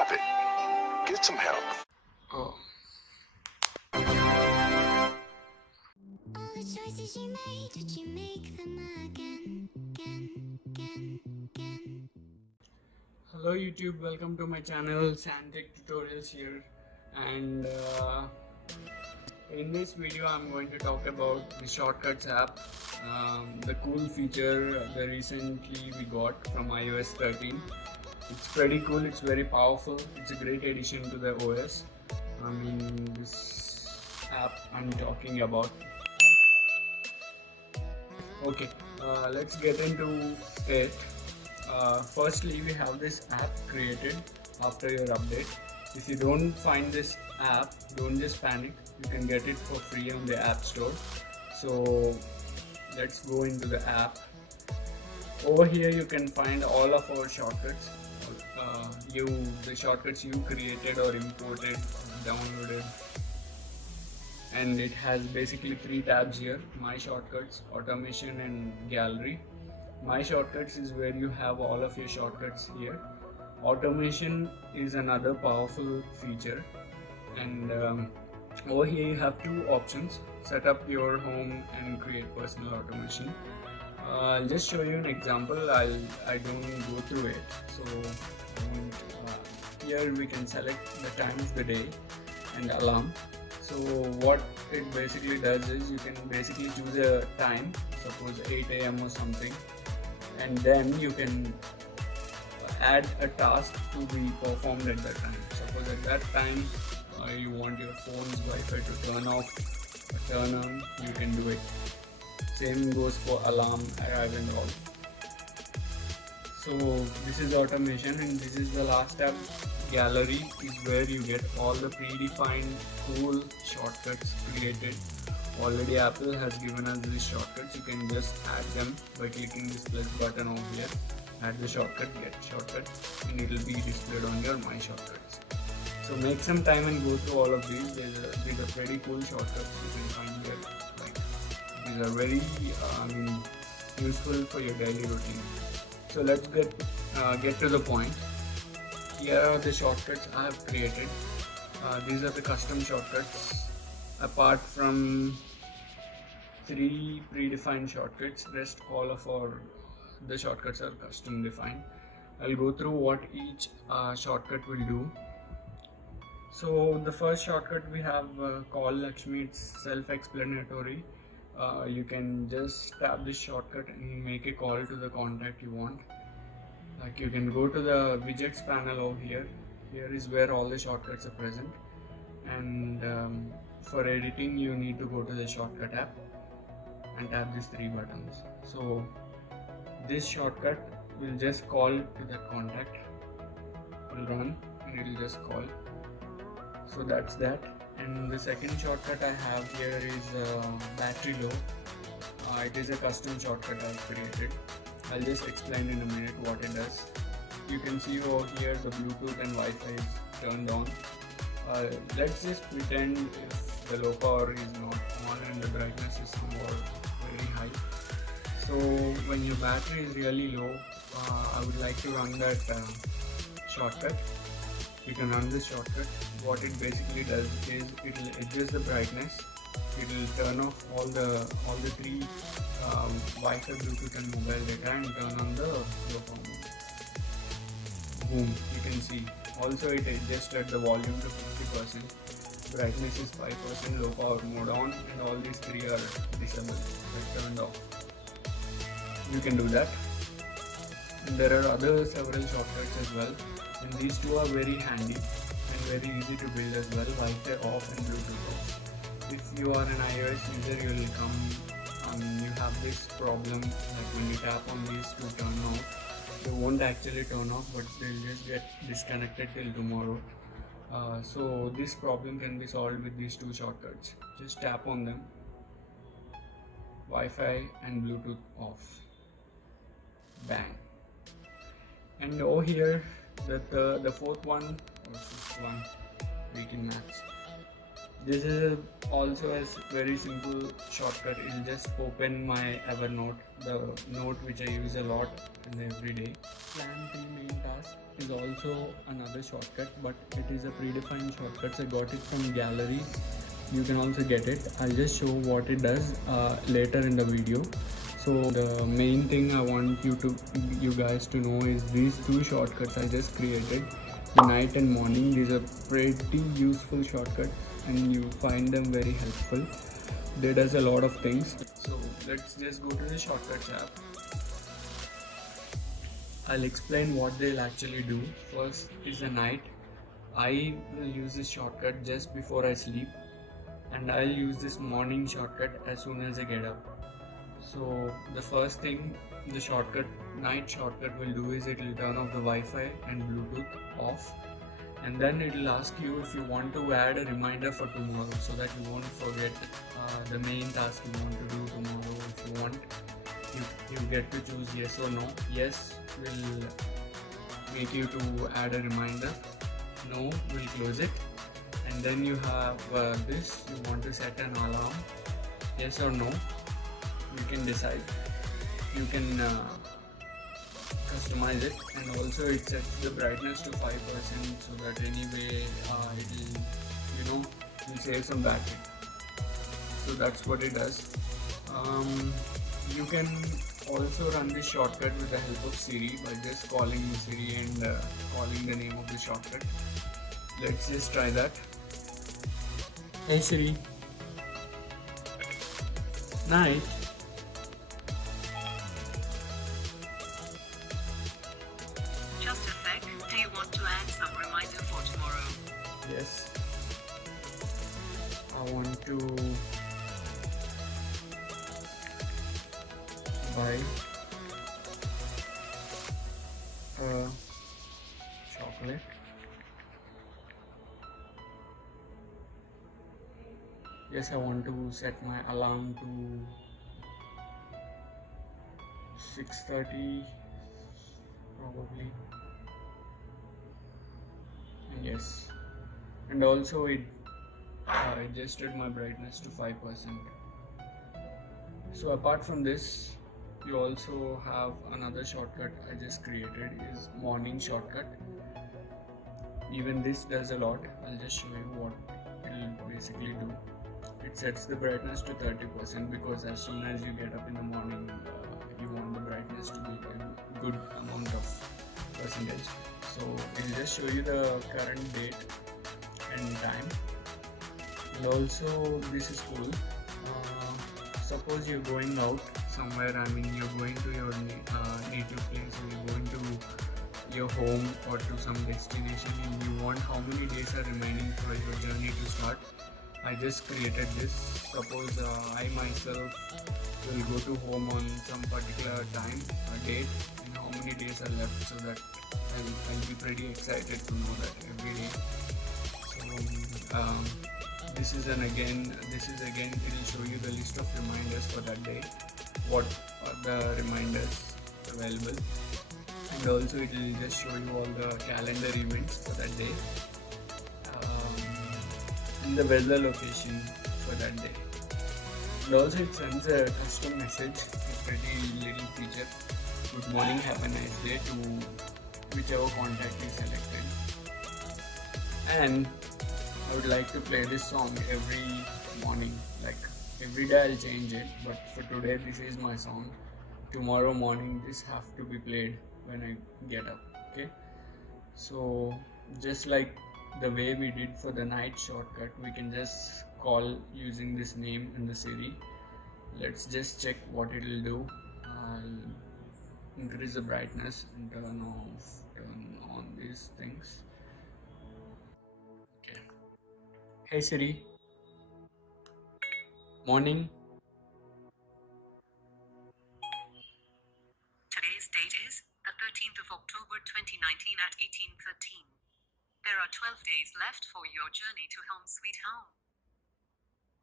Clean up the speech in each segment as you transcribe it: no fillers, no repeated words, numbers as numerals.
Stop it. Get some help. Oh. All the choices you made, did you make them again? Hello YouTube, welcome to my channel SanTechTutorials here, and in this video I'm going to talk about the Shortcuts app, the cool feature that recently we got from iOS 13. It's pretty cool, it's very powerful, it's a great addition to the OS. This app I'm talking about. Okay, let's get into it. Firstly, we have this app created after your update. If you don't find this app, don't just panic. You can get it for free on the App Store. So let's go into the app. Over here you can find all of our shortcuts. The shortcuts you created or imported, downloaded. And it has basically 3 tabs here: My Shortcuts, Automation and Gallery. My Shortcuts is where you have all of your shortcuts here. Automation is another powerful feature, and over here you have 2 options: set up your home and create personal automation. I'll just show you an example. I don't go through it, so here we can select the time of the day and alarm. So what it basically does is you can basically choose a time, suppose 8 AM or something, and then you can add a task to be performed at that time. Suppose at that time you want your phone's Wi-Fi to turn off or turn on, you can do it. Same goes for alarm, arrive and all. So this is automation, and this is the last tab. Gallery is where you get all the predefined cool shortcuts created. Already Apple has given us these shortcuts. You can just add them by clicking this plus button over here. Add the shortcut, get shortcut, and it will be displayed on your My Shortcuts. So make some time and go through all of these. These are pretty cool shortcuts you can find here. These are very useful for your daily routine. So let's get to the point. Here are the shortcuts I have created. These are the custom shortcuts. Apart from 3 predefined shortcuts, rest all of the shortcuts are custom defined. I'll go through what each shortcut will do. So the first shortcut we have call Lakshmi. It's self-explanatory. You can just tap this shortcut and make a call to the contact you want. Like, you can go to the widgets panel over here. Here is where all the shortcuts are present, and for editing you need to go to the shortcut app and tap these 3 buttons. So this shortcut will just call to that contact, will run and it will just call. So that's that. And the second shortcut I have here is battery low. It is a custom shortcut I've created. I'll just explain in a minute what it does. You can see over here the Bluetooth and Wi-Fi is turned on. Let's just pretend if the low power is not on and the brightness is somewhat very high. So when your battery is really low, I would like to run that shortcut. You can run this shortcut. What it basically does is it will adjust the brightness. It will turn off all the 3 Wi-Fi, Bluetooth and mobile data and turn on the low power mode. Boom, you can see. Also it adjusted the volume to 50%, brightness is 5%, low power mode on, and all these 3 are disabled, like turned off. You can do that. And there are several shortcuts as well, and these 2 are very handy and very easy to build as well. Wi-Fi off and Bluetooth off. If you are an iOS user, you will you have this problem, like when you tap on these to turn off, they won't actually turn off, but they'll just get disconnected till tomorrow. So this problem can be solved with these 2 shortcuts. Just tap on them, Wi-Fi and Bluetooth off, bang. And over here, the 4th one or 5th one, we can match. This is also a very simple shortcut. It'll just open my Evernote, the note which I use a lot and every day. Plan T main task is also another shortcut, but it is a predefined shortcut. I got it from gallery. You can also get it. I'll just show what it does later in the video. So the main thing I want you guys to know is these two shortcuts I just created, night and morning. These are pretty useful shortcuts and you find them very helpful. They does a lot of things. So let's just go to the shortcuts app. I'll explain what they'll actually do. First is the night. I will use this shortcut just before I sleep, and I'll use this morning shortcut as soon as I get up. So the first thing the night shortcut will do is it will turn off the Wi-Fi and Bluetooth off, and then it will ask you if you want to add a reminder for tomorrow so that you won't forget the main task you want to do tomorrow. If you want, you get to choose yes or no. Yes will make you to add a reminder, no will close it, and then you have this, you want to set an alarm, yes or no, you can decide. You can customize it, and also it sets the brightness to 5% so that anyway it'll save some battery. So that's what it does. You can also run this shortcut with the help of Siri by just calling Siri and calling the name of the shortcut. Let's just try that. Hey Siri, night. Just a sec, do you want to add some reminder for tomorrow? Yes, I want to buy a chocolate. Yes, I want to set my alarm to 6:30 probably. And yes, and also it adjusted my brightness to 5%. So apart from this, you also have another shortcut I just created, is morning shortcut. Even this does a lot. I'll just show you what it will basically do. It sets the brightness to 30% because as soon as you get up in the morning, you want the brightness to be a good amount of percentage. So I'll just show you the current date and time. And also this is cool. Suppose you're going out somewhere, you're going to your native place, or you're going to your home or to some destination, and you want how many days are remaining for your journey to start. I just created this. Suppose I myself will go to home on some particular time or date, and how many days are left, so that I'll be pretty excited to know that every day. So this is again it will show you the list of reminders for that day, what are the reminders available, and also it will just show you all the calendar events for that day, and the weather location for that day. And also it sends a custom message, a pretty little feature, good morning, have a nice day, to whichever contact you selected. And I would like to play this song every morning. Like every day I'll change it, but for today this is my song. Tomorrow morning this have to be played when I get up. Okay, so just like the way we did for the night shortcut, we can just call using this name in the Siri. Let's just check what it will do. I'll increase the brightness and turn on these things. Okay. Hey Siri, morning. Today's date is the 13th of October 2019 at 18:13. There are 12 days left for your journey to home sweet home.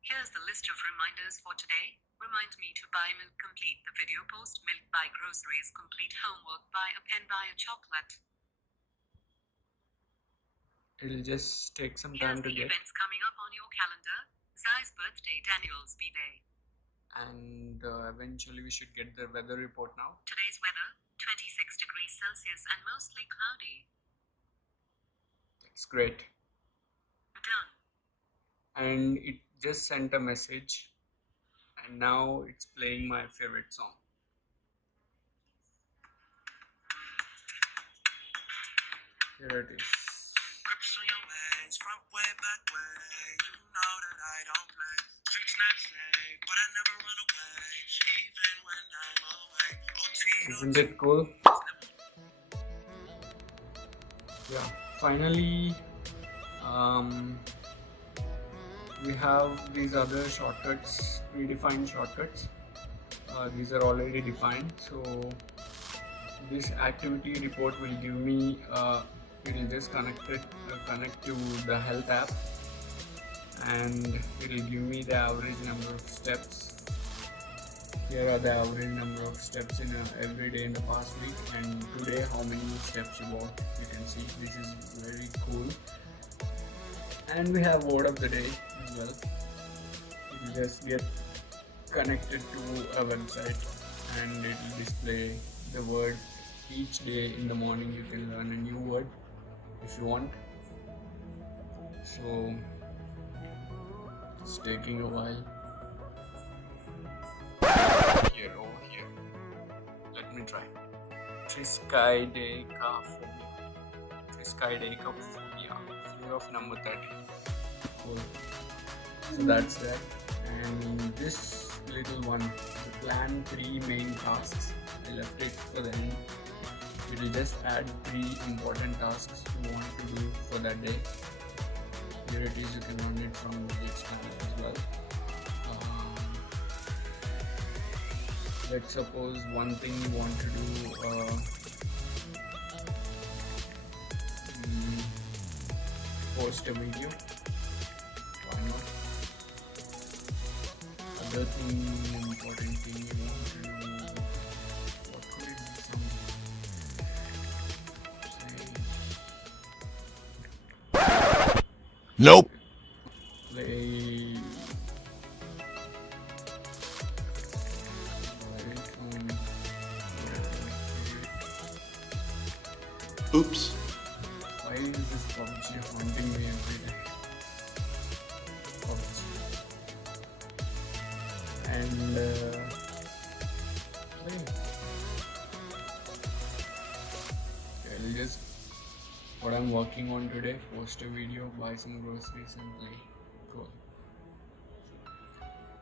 Here's the list of reminders for today. Remind me to buy milk, complete the video post milk, buy groceries, complete homework, buy a pen, buy a chocolate. It'll just take some Here's time to the get. events coming up on your calendar. Zai's birthday, Daniel's B-Day. And eventually we should get the weather report now. Today's weather, 26 degrees Celsius and mostly cloudy. That's great. Done. And it just sent a message, and now it's playing my favorite song. Here it is. Grips on your legs, front way, back way. You know that I don't play. Streets not safe, but I never run away, even when I'm away. Isn't it cool? Yeah, finally we have these other shortcuts, predefined shortcuts. These are already defined, so this activity report will give me it will just connect to the health app, and it will give me the average number of steps. Here are the average number of steps in every day in the past week, and today how many steps you walked. You can see this is very cool. And we have word of the day as well. You just get connected to a website and it will display the word. Each day in the morning you can learn a new word if you want. So it's taking a while. Over here. Let me try. Triskaidekaphobia. Triskaidekaphobia. Fear of number 30. Cool. So that's that. And this little one, the plan 3 main tasks, I left it for the end. It will just add 3 important tasks you want to do for that day. Here it is, you can run it from the panel as well. Let's suppose one thing you want to do, post a video. Why not? Other thing, important thing you want to do, what could it be? Nope. Play. Oops. Why is this PUBG haunting me every day? PUBG. And play. Okay, I'll just what I'm working on today, post a video, buy some groceries and play. Cool.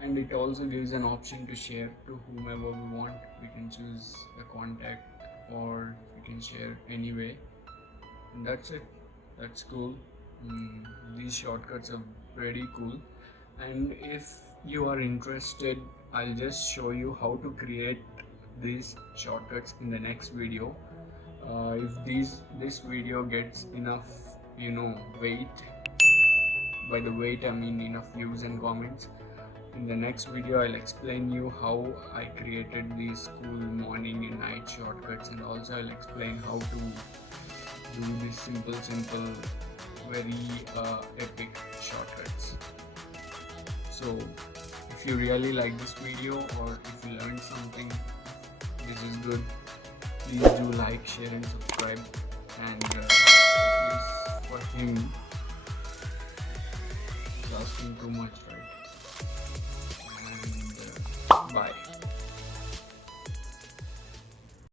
And it also gives an option to share to whomever we want. We can choose a contact or we can share anyway, and that's it. That's cool. These shortcuts are very cool, and if you are interested, I'll just show you how to create these shortcuts in the next video. If this video gets enough weight, by the weight I mean enough views and comments, in the next video I'll explain you how I created these cool morning and night shortcuts, and also I'll explain how to do these simple very epic shortcuts. So if you really like this video or if you learned something, this is good, please do like, share and subscribe. And please, for him, he's asking too much, right? And bye.